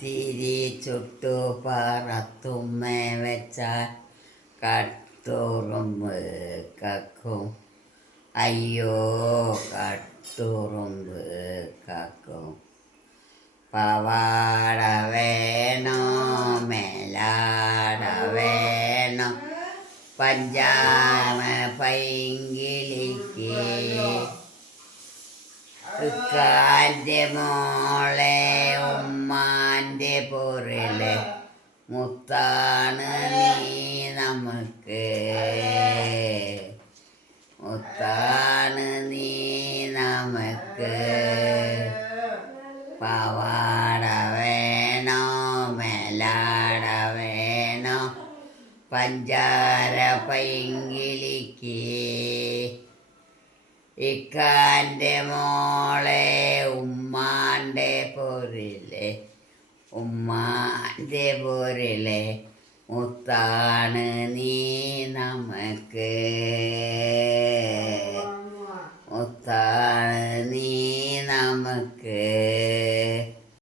തിരി ചുട്ടു പറത്തുമ്മേ വെച്ചാൽ കട്ടുറുമ്പ് കക്കും. അയ്യോ കട്ടുറുമ്പ് കക്കും. പവാട വേണോ മേലാട വേണോ പഞ്ചാമ പൈങ്കിളിക്ക്. ഇക്കാൻ്റെ മോളെ ഉമ്മാൻ്റെ പൊറില് മുത്താണ് നീ നമുക്ക്. മുത്താണ് നീ നമുക്ക്. പവാട വേണോ മേലാട വേണോ പഞ്ചാര പൈങ്കിളിക്ക്. ഇക്കാൻ്റെ മോളെ ഉമ്മാൻ്റെ പൊരിലെ ഉമ്മാൻ്റെ പൊരിലെ മുത്താണ് നീ നമുക്ക്. മുത്താണ് നീ നമുക്ക്.